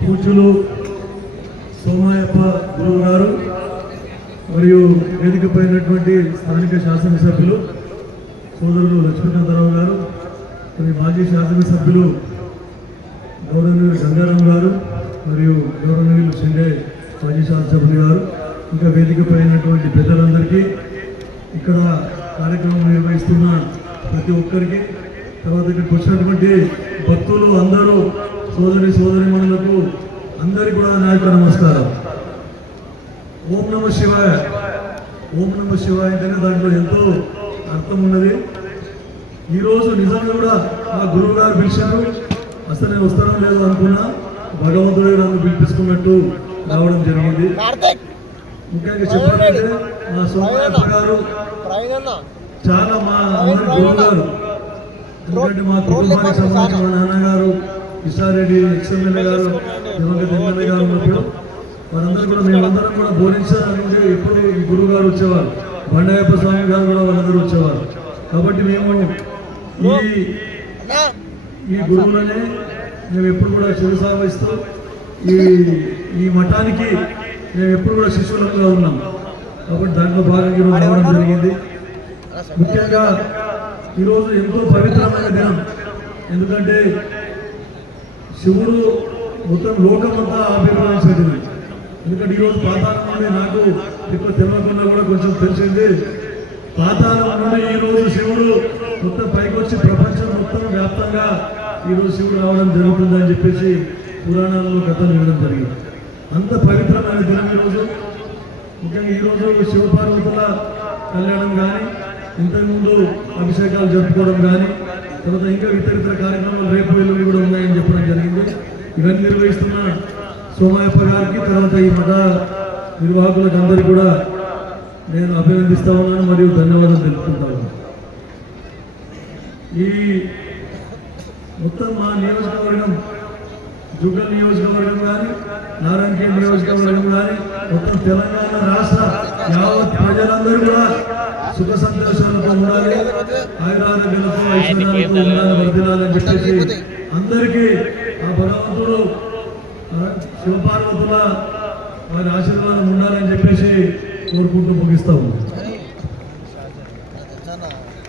పూజ్యులు సోమాయప్ప గురువు గారు మరియు వేదికపైనటువంటి స్థానిక శాసనసభ్యులు సోదరులు లక్ష్మీకాంతరావు గారు, మరి మాజీ శాసనసభ్యులు గౌరవనీయులు గంగారాం గారు మరియు గౌరవనీయులు షిండే మాజీ శాసనసభ్యులు గారు, ఇంకా వేదికపైనటువంటి పెద్దలందరికీ, ఇక్కడ కార్యక్రమం నిర్వహిస్తున్న ప్రతి ఒక్కరికి, తర్వాత ఇక్కడికి వచ్చినటువంటి భక్తులు అందరూ సోదరిమణులకు అందరికీ కూడా నా యొక్క నమస్కారం. ఓం నమ శివాయ. ఓం నమ శివాయ అంటేనే దాంట్లో ఎంతో అర్థం ఉన్నది. ఈరోజు నిజంగా కూడా మా గురువు గారు పిలిచారు. అసలు నేను వస్తానో లేదు అనుకున్నా, భగవంతుడే నన్ను పిలిపించుకున్నట్టు రావడం జరిగింది. ముఖ్యంగా చెప్పాలంటే మా సోమయ్యప్ప గారు చాలా మా అందరి గురువు గారు. ఎందుకంటే మా కుటుంబానికి సంబంధించిన మా నాన్నగారు కిషారెడ్డి ఎక్స్ఎమ్మెల్యే గారు, దివంగత ఎమ్మెల్యే గారు ఉన్నప్పుడు వారందరూ కూడా మేమందరం కూడా బోధించాలంటే ఎప్పుడు ఈ గురువు గారు వచ్చేవారు. బండయ్యప్ప స్వామి గారు కూడా వాళ్ళందరూ వచ్చేవారు. కాబట్టి మేము ఈ గురువులనే మేము ఎప్పుడు కూడా శిరసావహిస్తూ ఈ మఠానికి మేము ఎప్పుడు కూడా శిష్యులంగా ఉన్నాం. కాబట్టి దాంట్లో భాగంగా రావడం జరిగింది. ముఖ్యంగా ఈరోజు ఎంతో పవిత్రమైన దినం. ఎందుకంటే శివుడు మొత్తం లోకమంతా ఆవిర్భవించే దినం. ఎందుకంటే ఈరోజు పాతాళం నుండి నాకు ఎక్కువ తెలియకుండా కూడా కొంచెం తెలిసింది. పాతాళం నుండి ఈరోజు శివుడు మొత్తం పైకి వచ్చి ప్రపంచం మొత్తం వ్యాప్తంగా ఈరోజు శివుడు రావడం జరుగుతుందని చెప్పేసి పురాణాలలో కథలు వినడం జరిగింది. అంత పవిత్రమైన దినం ఈరోజు. ముఖ్యంగా ఈరోజు శివపార్వతుల కళ్యాణం కానీ, ఇంతకుముందు అభిషేకాలు జరుపుకోవడం కానీ, తర్వాత ఇంకా ఇతర కార్యక్రమాలు రేపు ఎల్లుండి కూడా ఉన్నాయని చెప్పడం జరిగింది. ఇవన్నీ నిర్వహిస్తున్న సోమయ్యప్ప గారికి, తర్వాత ఈ మఠ నిర్వాహకులకు అందరికీ కూడా నేను అభినందిస్తా ఉన్నాను మరియు ధన్యవాదాలు తెలుపుకుంటా ఉన్నాను. ఈ మొత్తం మా నియోజకవర్గం, జుగ్గల్ నియోజకవర్గం కానీ, నారాయణఖేడ్ నియోజకవర్గం కానీ, మొత్తం తెలంగాణ రాష్ట్ర యావత్ ప్రజలందరూ కూడా సుఖ సంతోషాలతో ఉండాలి, ఆయురారోగ్యాలతో ఐశ్వర్యాలతో ఉండాలి, వర్ధిల్లాలని చెప్పేసి అందరికీ ఆ భగవంతుడు శివపార్వతుల వారి ఆశీర్వాదం ఉండాలని చెప్పేసి కోరుకుంటూ ముగిస్తా ఉన్నాం.